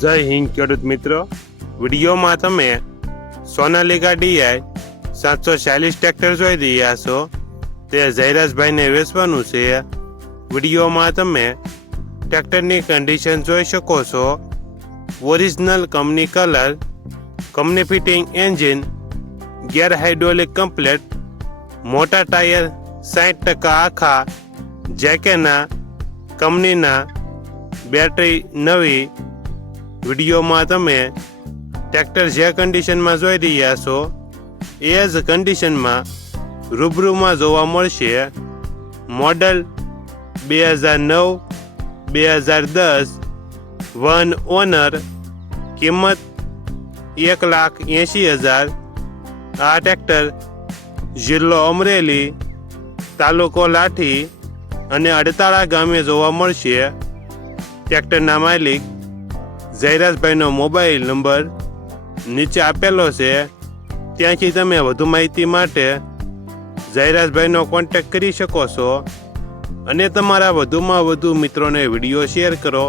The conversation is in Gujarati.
જય હિન્દ ખેડૂત મિત્રો, વિડીયોમાં તમે સોનાલિકા ડીઆઈ 740 ટ્રેક્ટર જોઈ રહ્યા છો. તે જયરાજભાઈને વેચવાનું છે. વિડીયોમાં તમે ટ્રેક્ટરની કન્ડિશન જોઈ શકો છો. Original company colour, company fitting engine, gear hydraulic complete, મોટા ટાયર 60% આખા, જેકેના કંપનીના, બેટરી નવી. વિડીયોમાં તમે ટ્રેક્ટર જે કન્ડિશનમાં જોઈ રહ્યા છો એ જ કન્ડિશનમાં રૂબરૂમાં જોવા મળશે. મોડલ 2009, 2010, વન ઓનર, કિંમત 1,80,000. આ ટ્રેક્ટર જિલ્લો અમરેલી, તાલુકો લાઠી અને અડતાળા ગામે જોવા મળશે. ટ્રેક્ટરના માલિક જયરાજભાઈનો મોબાઈલ નંબર નીચે આપેલો છે. ત્યાંથી તમે વધુ માહિતી માટે જયરાજભાઈનો કોન્ટેક્ટ કરી શકો છો અને તમારા વધુમાં વધુ મિત્રોને વિડીયો શેર કરો.